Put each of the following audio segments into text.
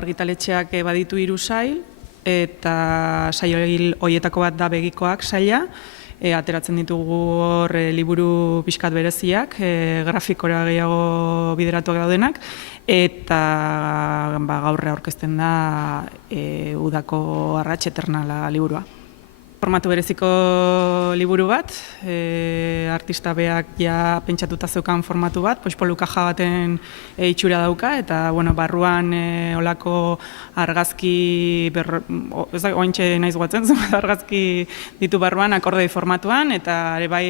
argitaletxeak baditu 3 sail, eta sail horietako bat da begikoak saila. Ateratzen ditugu hor liburu pixkat bereziak, grafikora gehiago bideratuak daudenak, eta gaur aurkezten da udako arrats eternala liburua. Formatu bereziko liburu bat, artista beak ja pentsatuta zeukan formatu bat, poxpolu kaja baten itxura dauka, eta barruan olako argazki, ointxe naiz guatzen, argazki ditu barruan akordei formatuan, eta ere bai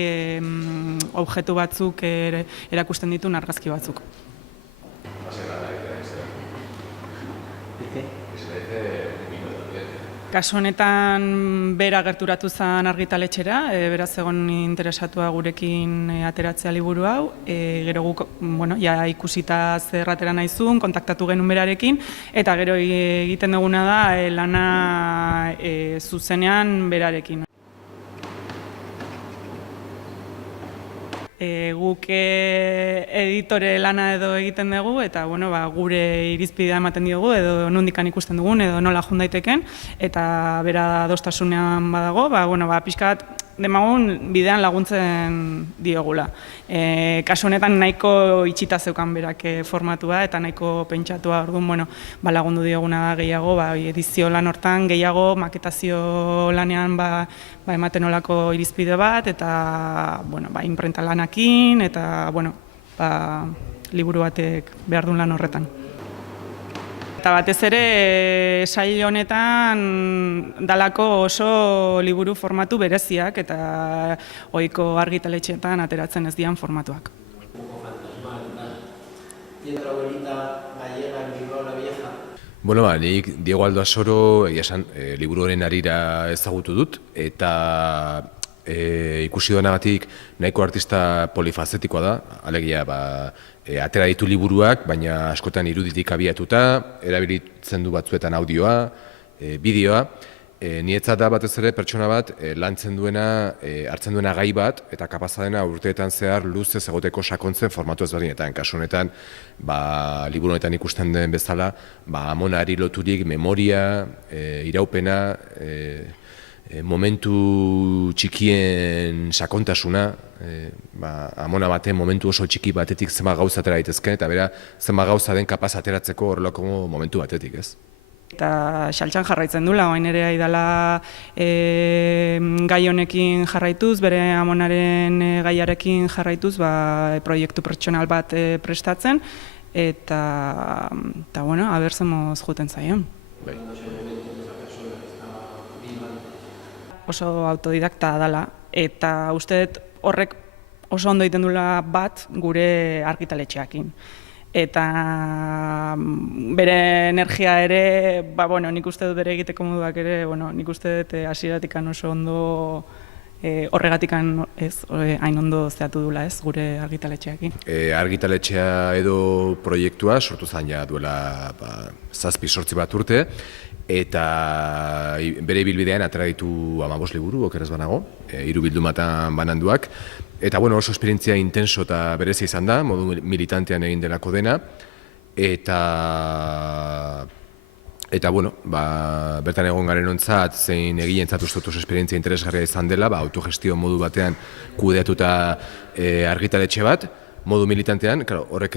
objektu batzuk erakusten dituen argazki batzuk. Kasu honetan bera gerturatu zen argitaletxera, beraz egon interesatua gurekin ateratzea liburu hau. Gero guk ikusita zer atera nahi zuen, kontaktatu genuen berarekin, eta gero egiten duguna da lana zuzenean berarekin. Guk editore lana edo egiten dugu, eta gure irizpidea ematen diogu, edo nondikan ikusten dugun, edo nola jun daiteken, eta bera adostasunean badago, pixkat demagun bidean laguntzen diogula. Kasu honetan nahiko itxita zeukan berak formatua, eta nahiko pentsatua, orduan lagundu dioguna gehiago, edizio lan hortan gehiago, maketazio lanean ematen olako irizpide bat, eta imprenta lanakin, eta liburu batek behar duen lan horretan. Eta batez ere, sail honetan dalako oso liburu formatu bereziak eta ohiko argitaletxeetan ateratzen ez dian formatuak. Nik Diego Aldasoro liburu horren harira ezagutu dut, eta ikusi duenagatik nahiko artista polifazetikoa da, alegia atera ditu liburuak, baina askotan iruditik abiatuta, erabilitzen du batzuetan audioa, bideoa. Niretzat da batez ere pertsona bat lantzen duena, hartzen duena gai bat, eta kapasa dena urteetan zehar luzez egoteko sakontzen formatu ezberdinetan. Kasu honetan, liburu honetan ikusten den bezala, amonari loturik memoria, iraupena, momentu txikien sakontasuna, amona baten momentu oso txiki batetik zenbat gauza atera daitezke, eta bera zenbat gauza den kapaz ateratzeko horrelako momentu batetik, ez? Eta xaltxan jarraitzen dula, oain ere aidala gai honekin jarraituz, bere amonaren gaiarekin jarraituz, proiektu pertsonal bat prestatzen, eta aber zemoz juten zaion. Oso autodidakta dela, eta uste dut horrek oso ondo egiten duela bat gure argitaletxeakin. Eta bere energia ere, nik uste dut bere egiteko moduak ere, nik uste dut hasieratik oso ondo, horregatik hain ondo zehatu duela ez gure argitaletxeakin. Argitaletxea edo proiektua sortu zain ja duela 7-8 bat urte, eta bere ibilbidean atera ditu 15 liburu, okerez banago, 3 bildumatan bananduak. Eta oso esperientzia intenso eta berezia izan da, modu militantean egin delako dena. Eta bertan egon garen ontzat, zein egilentzat uste dut oso esperientzia interesgarria izan dela, autogestio modu batean kudeatuta argitaletxe bat, modu militantean, horrek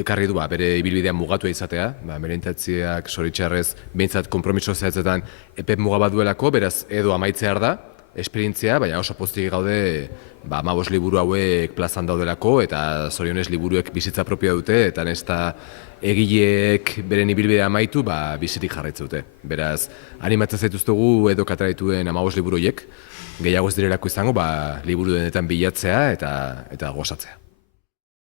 ekarri du bere ibilbidean mugatua izatea, militantzieak zoritxarrez behintzat konpromiso zehatzetan epe muga bat duelako, beraz edo amaitzear da, esperientzia, baina oso pozik gaude 15 liburu hauek plazan daudelako, eta zorionez liburuek bizitza propioa dute, eta nesta egileek beren ibilbidea amaitu, bizirik jarraitzen dute. Beraz, animatzen zaituztugu edo kataraituen 15 liburu horiek, gehiago ez direlako izango, liburu denetan bilatzea eta gozatzea.